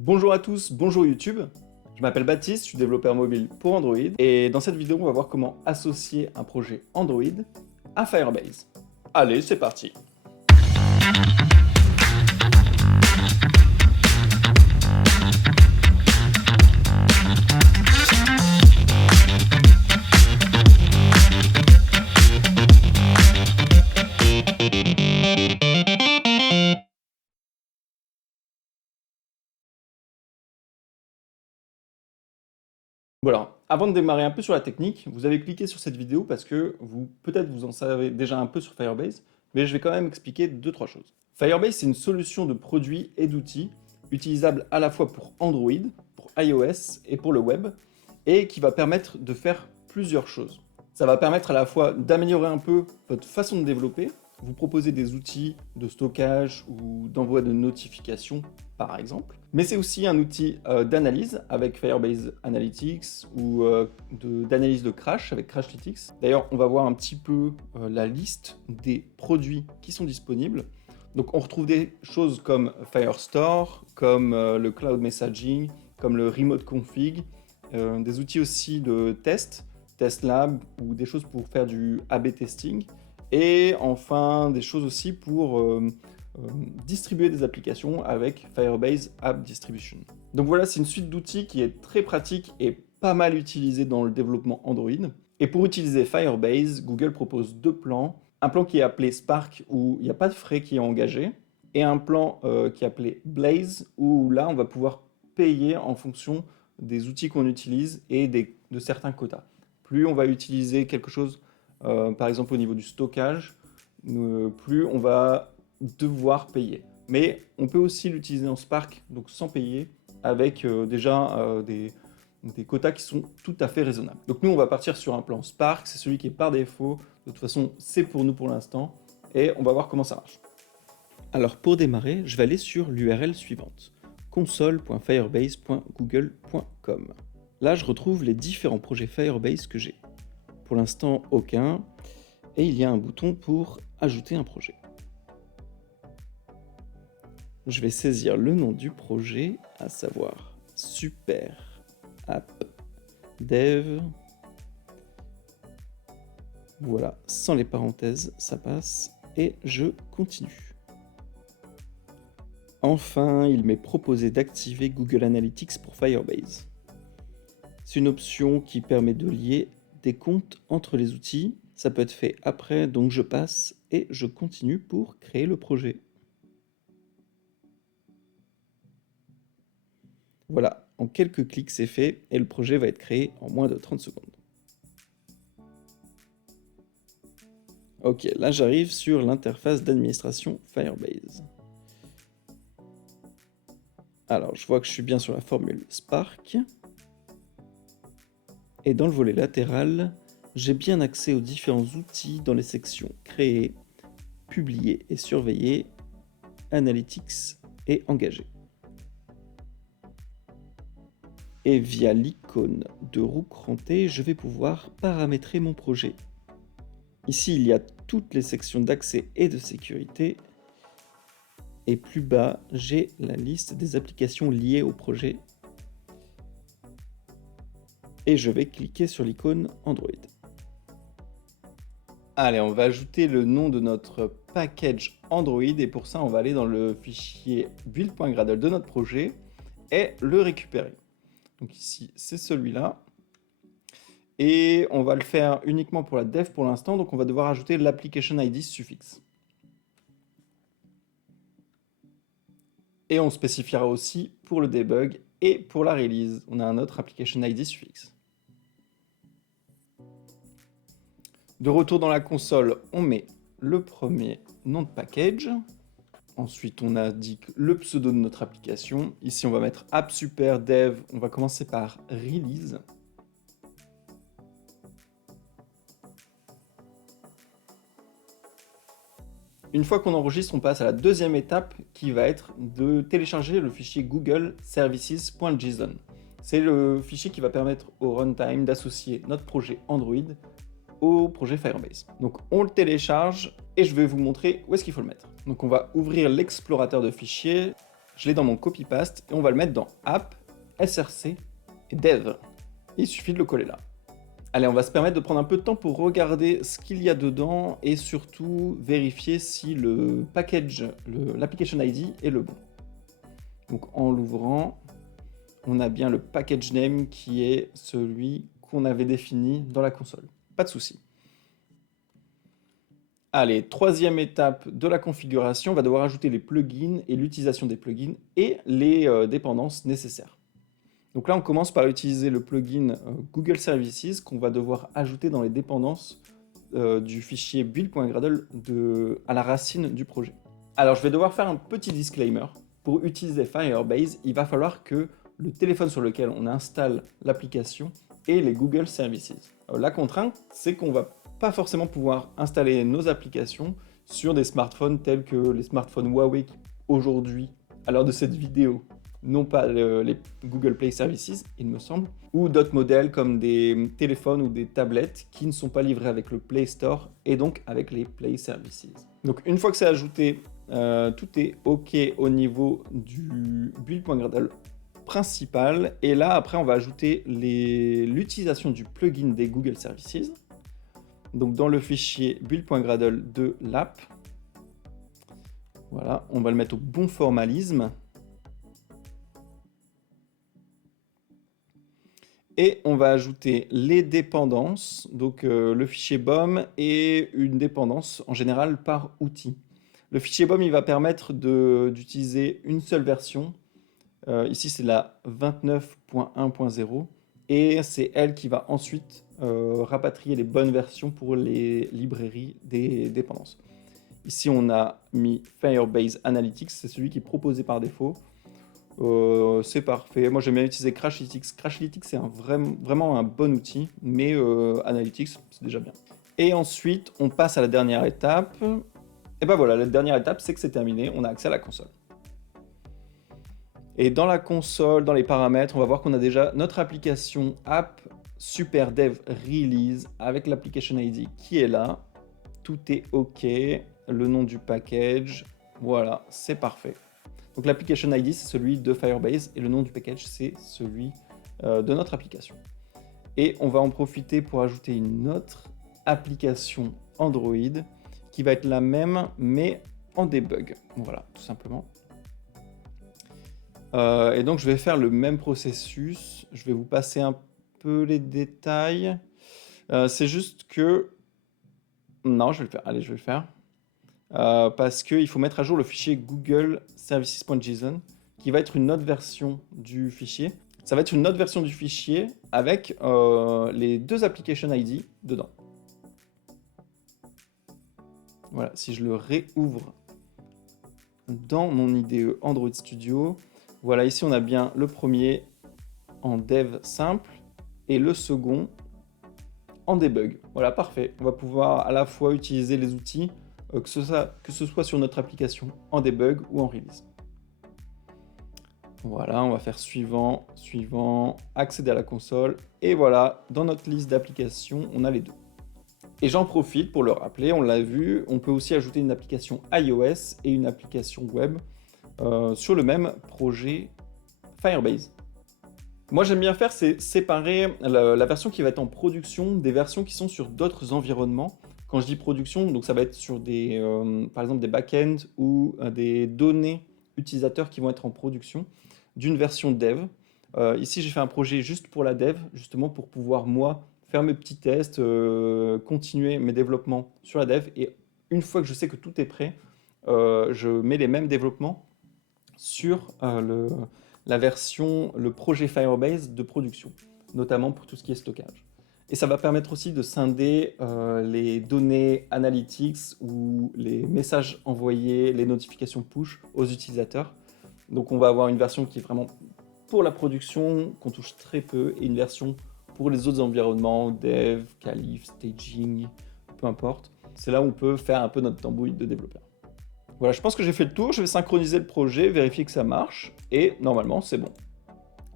Bonjour à tous, bonjour YouTube. Je m'appelle Baptiste, je suis développeur mobile pour Android et dans cette vidéo, on va voir comment associer un projet Android à Firebase. Allez, c'est parti. Voilà, avant de démarrer un peu sur la technique, vous avez cliqué sur cette vidéo parce que peut-être vous en savez déjà un peu sur Firebase, mais je vais quand même expliquer 2-3 choses. Firebase, c'est une solution de produits et d'outils utilisable à la fois pour Android, pour iOS et pour le web, et qui va permettre de faire plusieurs choses. Ça va permettre à la fois d'améliorer un peu votre façon de développer, vous proposer des outils de stockage ou d'envoi de notifications par exemple, mais c'est aussi un outil d'analyse avec Firebase Analytics ou d'analyse de crash avec Crashlytics. D'ailleurs, on va voir un petit peu la liste des produits qui sont disponibles. Donc on retrouve des choses comme Firestore, comme le Cloud Messaging, comme le Remote Config, des outils aussi de test, Test Lab ou des choses pour faire du A/B testing, et enfin des choses aussi pour distribuer des applications avec Firebase App Distribution. Donc voilà, c'est une suite d'outils qui est très pratique et pas mal utilisée dans le développement Android. Et pour utiliser Firebase, Google propose deux plans. Un plan qui est appelé Spark où il n'y a pas de frais qui est engagé, et un plan qui est appelé Blaze où là on va pouvoir payer en fonction des outils qu'on utilise et de certains quotas. Plus on va utiliser quelque chose, par exemple au niveau du stockage, plus on va devoir payer. Mais on peut aussi l'utiliser en Spark, donc sans payer, avec déjà des quotas qui sont tout à fait raisonnables. Donc nous, on va partir sur un plan Spark, c'est celui qui est par défaut. De toute façon, c'est pour nous pour l'instant, et on va voir comment ça marche. Alors pour démarrer, je vais aller sur l'URL suivante, console.firebase.google.com. Là, je retrouve les différents projets Firebase que j'ai. Pour l'instant, aucun, et il y a un bouton pour ajouter un projet. Je vais saisir le nom du projet, à savoir Super App Dev. Voilà, sans les parenthèses, ça passe, et je continue. Enfin, il m'est proposé d'activer Google Analytics pour Firebase. C'est une option qui permet de lier des comptes entre les outils. Ça peut être fait après, donc je passe et je continue pour créer le projet. Voilà, en quelques clics c'est fait et le projet va être créé en moins de 30 secondes. Ok, là j'arrive sur l'interface d'administration Firebase. Alors je vois que je suis bien sur la formule Spark. Et dans le volet latéral, j'ai bien accès aux différents outils dans les sections Créer, Publier et Surveiller, Analytics et Engager. Et via l'icône de roue crantée, je vais pouvoir paramétrer mon projet. Ici, il y a toutes les sections d'accès et de sécurité. Et plus bas, j'ai la liste des applications liées au projet. Et je vais cliquer sur l'icône Android. Allez, on va ajouter le nom de notre package Android et pour ça, on va aller dans le fichier build.gradle de notre projet et le récupérer. Donc ici, c'est celui-là. Et on va le faire uniquement pour la dev pour l'instant, donc on va devoir ajouter l'application ID suffixe. Et on spécifiera aussi pour le debug et pour la release. On a un autre application ID suffixe. De retour dans la console, on met le premier nom de package. Ensuite, on indique le pseudo de notre application. Ici, on va mettre app super dev. On va commencer par release. Une fois qu'on enregistre, on passe à la deuxième étape qui va être de télécharger le fichier Google Services.json. C'est le fichier qui va permettre au runtime d'associer notre projet Android au projet Firebase. Donc on le télécharge et je vais vous montrer où est-ce qu'il faut le mettre. Donc on va ouvrir l'explorateur de fichiers. je l'ai dans mon copy-paste et on va le mettre dans App, SRC et Dev. Il suffit de le coller là. Allez, on va se permettre de prendre un peu de temps pour regarder ce qu'il y a dedans et surtout vérifier si le package, l'application ID est le bon. Donc en l'ouvrant, on a bien le package name qui est celui qu'on avait défini dans la console. Pas de souci. Allez, troisième étape de la configuration, on va devoir ajouter les plugins et l'utilisation des plugins et les dépendances nécessaires. Donc là, on commence par utiliser le plugin Google Services qu'on va devoir ajouter dans les dépendances du fichier build.gradle à la racine du projet. Alors, je vais devoir faire un petit disclaimer. Pour utiliser Firebase, il va falloir que le téléphone sur lequel on installe l'application ait les Google Services. La contrainte, c'est qu'on ne va pas forcément pouvoir installer nos applications sur des smartphones tels que les smartphones Huawei qui, aujourd'hui, à l'heure de cette vidéo, non pas les Google Play Services, il me semble, ou d'autres modèles comme des téléphones ou des tablettes qui ne sont pas livrés avec le Play Store et donc avec les Play Services. Donc une fois que c'est ajouté, tout est OK au niveau du build.gradle principal. Et là, après, on va ajouter l'utilisation du plugin des Google Services. Donc dans le fichier build.gradle de l'app, voilà, on va le mettre au bon formalisme. Et on va ajouter les dépendances, donc le fichier BOM et une dépendance en général par outil. Le fichier BOM, il va permettre d'utiliser une seule version. Ici, c'est la 29.1.0 et c'est elle qui va ensuite rapatrier les bonnes versions pour les librairies des dépendances. Ici, on a mis Firebase Analytics, c'est celui qui est proposé par défaut. C'est parfait. Moi, j'aime bien utiliser Crashlytics. Crashlytics, c'est vraiment un bon outil, mais Analytics, c'est déjà bien. Et ensuite, on passe à la dernière étape. Et ben voilà, la dernière étape, c'est que c'est terminé. On a accès à la console. Et dans la console, dans les paramètres, on va voir qu'on a déjà notre application App Super Dev Release avec l'application ID qui est là. Tout est OK. Le nom du package. Voilà, c'est parfait. Donc l'application ID, c'est celui de Firebase et le nom du package, c'est celui de notre application. Et on va en profiter pour ajouter une autre application Android qui va être la même, mais en debug. Voilà, tout simplement. Et donc, je vais faire le même processus. Je vais vous passer un peu les détails. C'est juste que... Non, je vais le faire. Allez, je vais le faire. Parce qu'il faut mettre à jour le fichier Google Services.json qui va être une autre version du fichier. Ça va être une autre version du fichier avec les deux application ID dedans. Voilà, si je le réouvre dans mon IDE Android Studio, voilà, ici on a bien le premier en dev simple et le second en debug. Voilà, parfait. On va pouvoir à la fois utiliser les outils que ce soit sur notre application en debug ou en release. Voilà, on va faire suivant, suivant, accéder à la console. Et voilà, dans notre liste d'applications, on a les deux. Et j'en profite pour le rappeler, on l'a vu, on peut aussi ajouter une application iOS et une application web sur le même projet Firebase. Moi, j'aime bien faire, c'est séparer la version qui va être en production des versions qui sont sur d'autres environnements. Quand je dis production, donc ça va être sur par exemple des back-ends ou des données utilisateurs qui vont être en production d'une version dev. Ici, j'ai fait un projet juste pour la dev, justement pour pouvoir, moi, faire mes petits tests, continuer mes développements sur la dev. Et une fois que je sais que tout est prêt, je mets les mêmes développements sur la version, le projet Firebase de production, notamment pour tout ce qui est stockage. Et ça va permettre aussi de scinder les données analytics ou les messages envoyés, les notifications push aux utilisateurs. Donc on va avoir une version qui est vraiment pour la production, qu'on touche très peu, et une version pour les autres environnements, dev, calif, staging, peu importe. C'est là où on peut faire un peu notre tambouille de développeur. Voilà, je pense que j'ai fait le tour, je vais synchroniser le projet, vérifier que ça marche, et normalement c'est bon.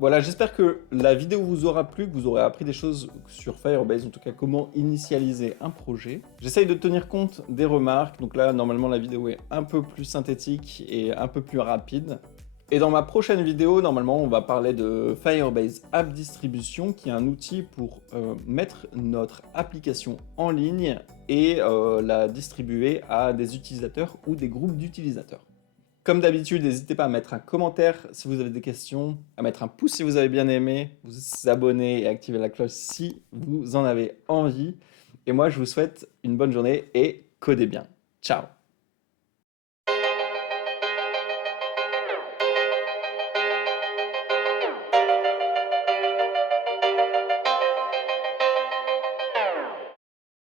Voilà, j'espère que la vidéo vous aura plu, que vous aurez appris des choses sur Firebase, en tout cas comment initialiser un projet. J'essaye de tenir compte des remarques, donc là normalement la vidéo est un peu plus synthétique et un peu plus rapide. Et dans ma prochaine vidéo, normalement, on va parler de Firebase App Distribution, qui est un outil pour mettre notre application en ligne et la distribuer à des utilisateurs ou des groupes d'utilisateurs. Comme d'habitude, n'hésitez pas à mettre un commentaire si vous avez des questions, à mettre un pouce si vous avez bien aimé, vous abonner et activer la cloche si vous en avez envie. Et moi, je vous souhaite une bonne journée et codez bien. Ciao!